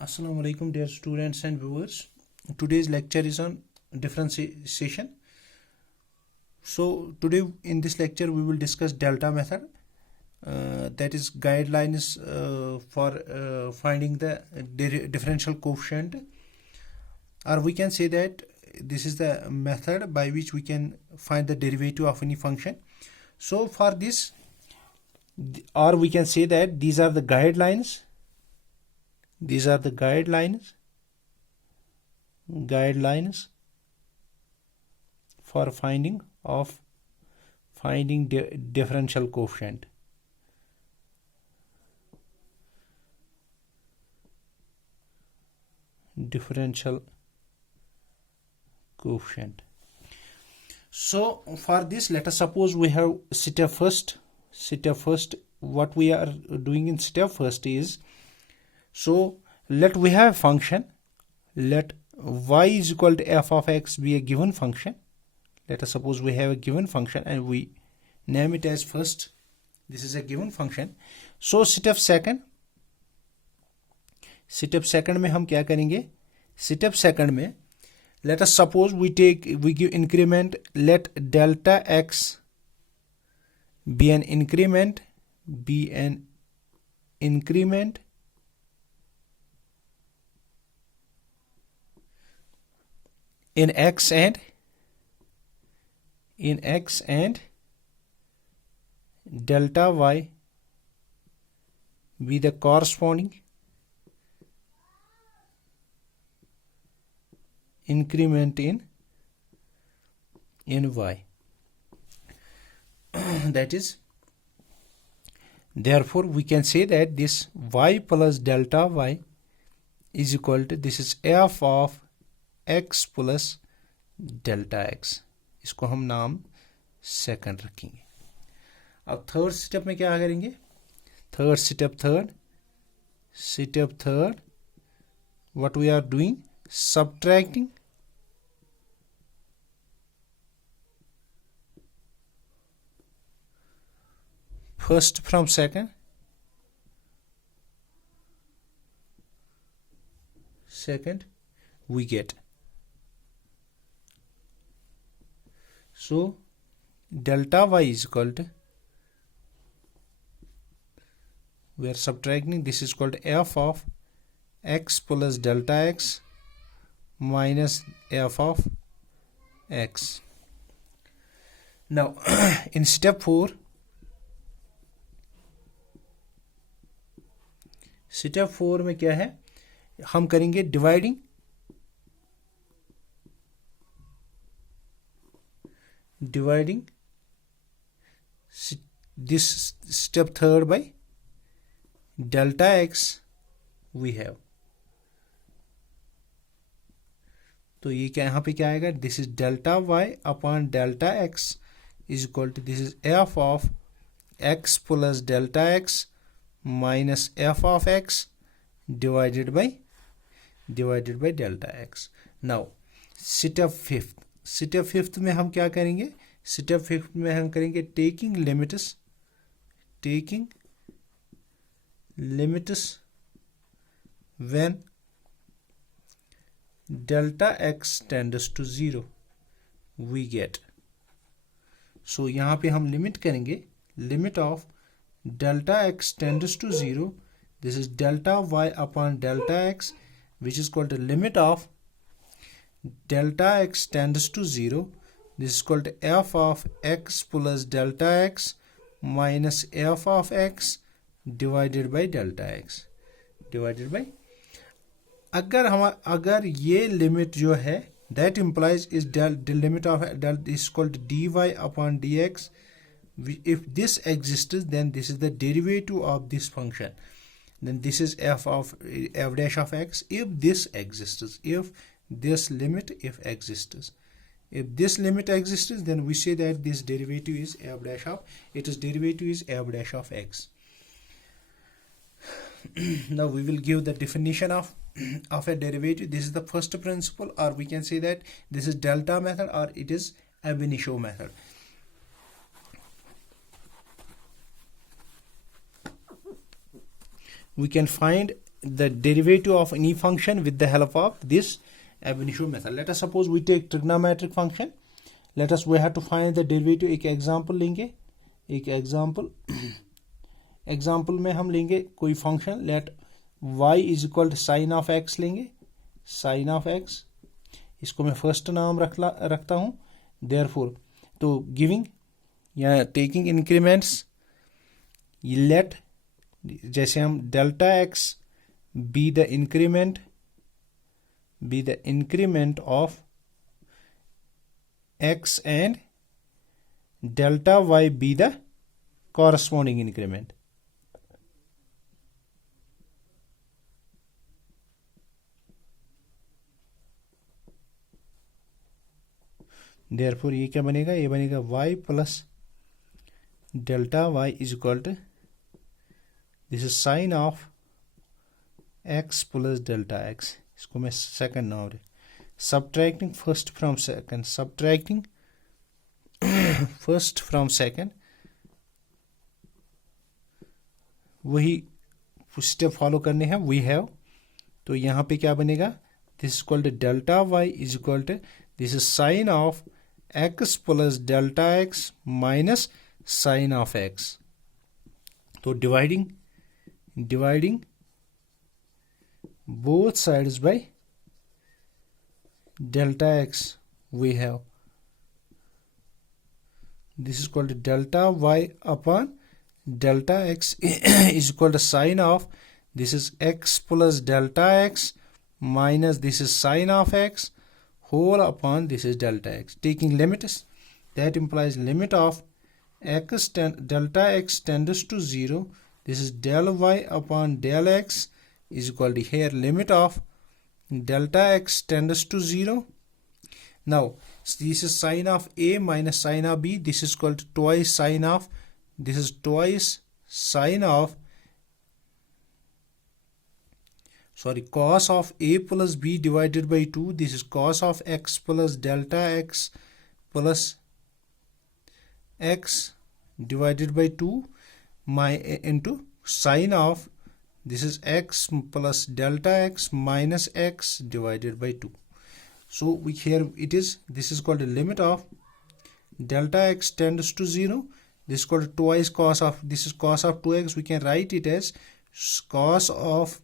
Assalamu alaikum dear students and viewers. Today's lecture is on differentiation. So today in this lecture we will discuss delta method, that is guidelines for finding the differential coefficient, or we can say that this is the method by which we can find the derivative of any function. So for this, or we can say that these are the guidelines for finding differential coefficient. So for this, let us suppose we have step first. What we are doing in step first is, so let we have a function. Let y is equal to f of x be a given function. Let us suppose we have a given function and we name it as first. This is a given function. So step second में हम क्या करेंगे? Step second में, let us suppose we give increment. Let delta x be an increment in x and delta y be the corresponding increment in y. That is, therefore we can say that this y plus delta y is equal to, this is f of x plus delta x. इसको हम नाम second रखेंगे. अब third step में क्या करेंगे? Step third, what we are doing? Subtracting first from second, we get. So delta y is equal to, we are subtracting, this is called f of x plus delta x minus f of x. Now in step 4 में क्या है? हम करेंगे dividing this step third by delta x we have. तो ये क्या यहाँ पे क्या आएगा? This is delta y upon delta x is equal to, this is f of x plus delta x minus f of x divided by delta x. Now step fifth में हम क्या करेंगे? Step fifth में हम करेंगे taking limits when delta x tends to 0 we get. So यहाँ पे हम लिमिट करेंगे, limit of delta x tends to 0. This is delta y upon delta x, which is called the limit of delta x tends to 0. This is called f of x plus delta x minus f of x divided by delta x. अगर ये limit जो है, that implies is the limit of is called dy upon dx. If this exists, then this is the derivative of this function. Then this is f dash of x. If this exists, if this limit exists, then we say that this derivative is f dash of, its derivative is f dash of x. Now we will give the definition of a derivative. This is the first principle, or we can say that this is delta method, or it is ab initio method. we can find the derivative of any function with the help of this ab initio method. Let us suppose we take trigonometric function. We have to find the derivative. एक example लेंगे, एक example में हम लेंगे कोई function, let y is equal to sine of x लेंगे, sine of x, इसको मैं फर्स्ट नाम रखता हूं. देयरफॉर तो गिविंग या टेकिंग इंक्रीमेंट्स, लेट जैसे हम delta x be the increment of x and delta y be the corresponding increment. Therefore ये क्या बनेगा, ये बनेगा y plus delta y is equal to, this is sin of x plus delta x. इसको मैं second नाम रहे, subtracting first from second, subtracting first from second, वही स्टेप फॉलो करने हैं. वी हैव, तो यहाँ पे क्या बनेगा, this is equal to delta y is equal to, this is sine of x plus delta x minus sine of x. तो dividing both sides by delta x, we have this is equal to delta y upon delta x is equal to sine of, this is x plus delta x minus this is sine of x whole upon this is delta x. Taking limits, that implies limit of x delta x tends to 0, this is del y upon del x is equal to, here limit of delta x tends to 0. Now this is sine of a minus sine of b, this is equal to twice sine of, this is twice sine of, cos of a plus b divided by 2, this is cos of x plus delta x plus x divided by 2 into sine of, this is x plus delta x minus x divided by 2. So we here it is, this is called the limit of delta x tends to 0, this is called twice cos of, this is cos of 2x, we can write it as cos of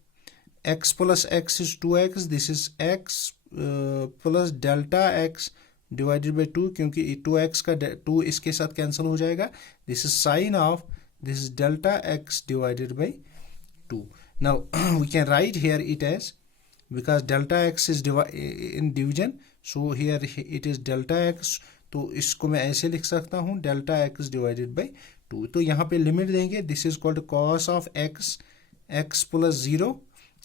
x plus x is 2x, this is x plus delta x divided by 2, क्योंकि 2x का 2 इसके साथ cancel हो जाएगा, this is sine of, this is delta x divided by 2. Now we can write here it as, because delta x is in division, so here it is delta x, तो इसको मैं ऐसे लिख सकता हूँ delta x divided by 2. तो यहाँ पे लिमिट देंगे, this is called cos of x plus 0,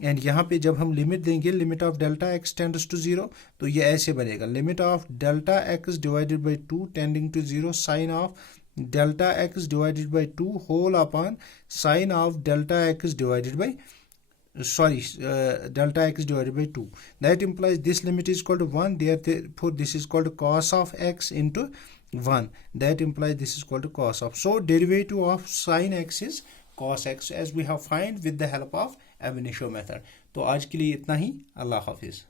and यहाँ पे जब हम लिमिट देंगे limit of delta x tends to 0, तो ये ऐसे बनेगा, limit of delta x divided by 2 tending to 0 sine of delta x divided by 2 whole upon sine of delta x divided by delta x divided by 2. That implies this limit is equal to 1, therefore this is called cos of x into 1. That implies this is equal to cos of. So derivative of sine x is cos x, as we have find with the help of ab initio method. तो आज के लिए इतना ही. अल्लाह हाफिज.